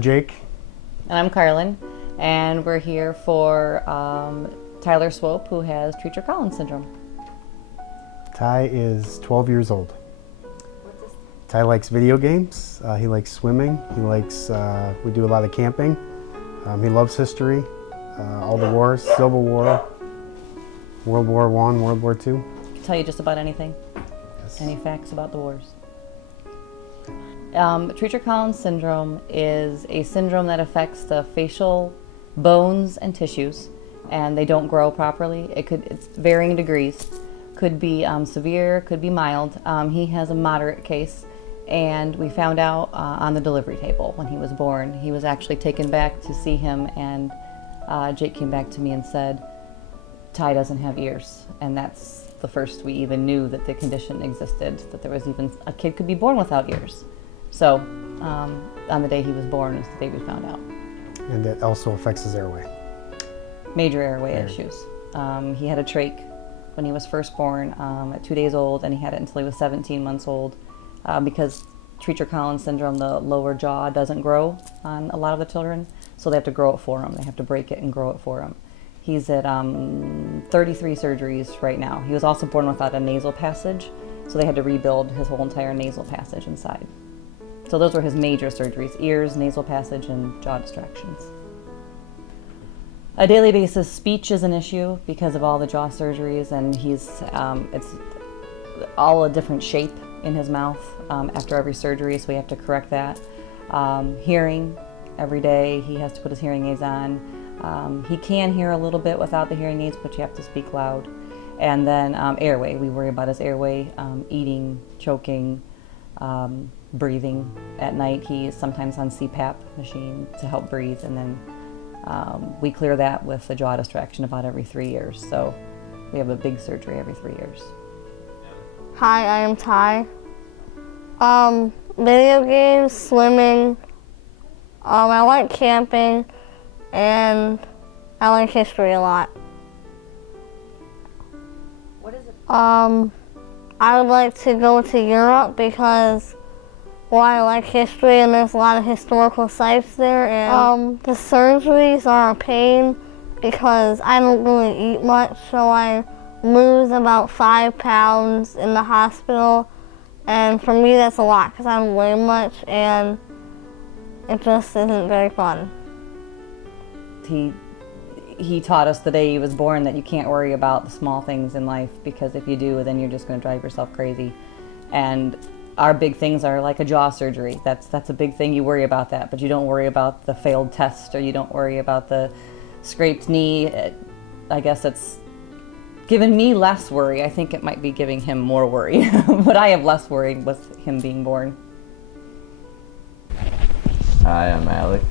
Jake. And I'm Carlin, and we're here for Tyler Swoap, who has Treacher-Collins syndrome. Ty is 12 years old. Ty likes video games, he likes swimming, he likes, we do a lot of camping, he loves history, all the wars, Civil War, World War I, World War II. I can tell you just about anything, Yes. any facts about the wars. Treacher-Collins syndrome is a syndrome that affects the facial bones and tissues, and they don't grow properly. It's varying degrees. Could be severe, could be mild. He has a moderate case, and we found out on the delivery table when he was born. He was actually taken back to see him, and Jake came back to me and said, Ty doesn't have ears, and that's the first we even knew that the condition existed, that there was even a kid could be born without ears. So on the day he was born is the day we found out. And it also affects his airway. Major airway issues. He had a trach when he was first born at 2 days old, and he had it until he was 17 months old. Because Treacher-Collins syndrome, the lower jaw doesn't grow on a lot of the children, so they have to grow it for him. They have to break it and grow it for him. He's at 33 surgeries right now. He was also born without a nasal passage, so they had to rebuild his whole entire nasal passage inside. So those were his major surgeries: ears, nasal passage, and jaw distractions. A daily basis, speech is an issue because of all the jaw surgeries, and it's all a different shape in his mouth after every surgery, so we have to correct that. Hearing, every day he has to put his hearing aids on. He can hear a little bit without the hearing aids, but you have to speak loud. And then airway, we worry about his airway, eating, choking, breathing. At night he is sometimes on CPAP machine to help breathe, and then we clear that with a jaw distraction about every 3 years. So we have a big surgery every 3 years. Hi, I am Ty. Video games, swimming, I like camping, and I like history a lot. What is it? I would like to go to Europe because, well, I like history and there's a lot of historical sites there, and the surgeries are a pain because I don't really eat much, so I lose about 5 pounds in the hospital, and for me that's a lot because I don't weigh much and it just isn't very fun. He taught us the day he was born that you can't worry about the small things in life, because if you do, then you're just going to drive yourself crazy. And our big things are like a jaw surgery. That's a big thing. You worry about that, but you don't worry about the failed test, or you don't worry about the scraped knee. I guess it's given me less worry. I think it might be giving him more worry, but I have less worry with him being born. Hi, I'm Alec.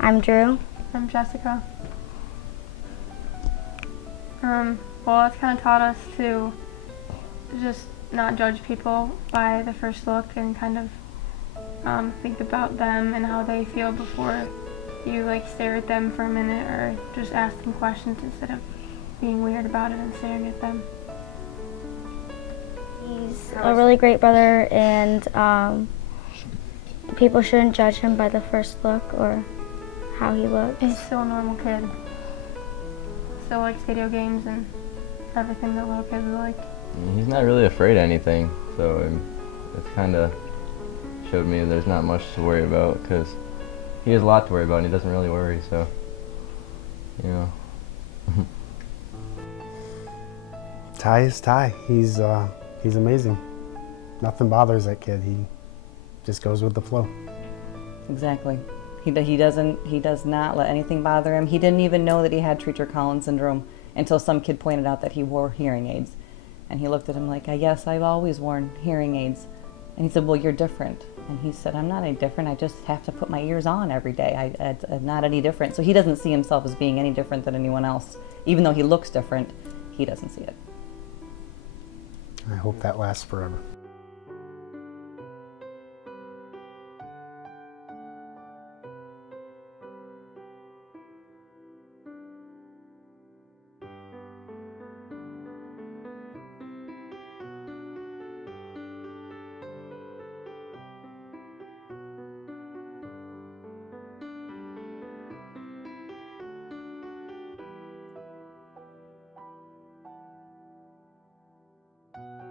I'm Drew. I'm Jessica. Well, it's kind of taught us to just not judge people by the first look, and kind of think about them and how they feel before you stare at them for a minute, or just ask them questions instead of being weird about it and staring at them. He's a really great brother, and people shouldn't judge him by the first look or how he looks. He's still a normal kid. Still likes video games and everything that little kids like. He's not really afraid of anything, so it's kind of showed me there's not much to worry about, because he has a lot to worry about and he doesn't really worry, so, you know. Ty is Ty. He's amazing. Nothing bothers that kid. He just goes with the flow. Exactly. He does not let anything bother him. He didn't even know that he had Treacher-Collins syndrome until some kid pointed out that he wore hearing aids. And he looked at him like, yes, I've always worn hearing aids. And he said, well, you're different. And he said, I'm not any different. I just have to put my ears on every day. I'm not any different. So he doesn't see himself as being any different than anyone else. Even though he looks different, he doesn't see it. I hope that lasts forever. you.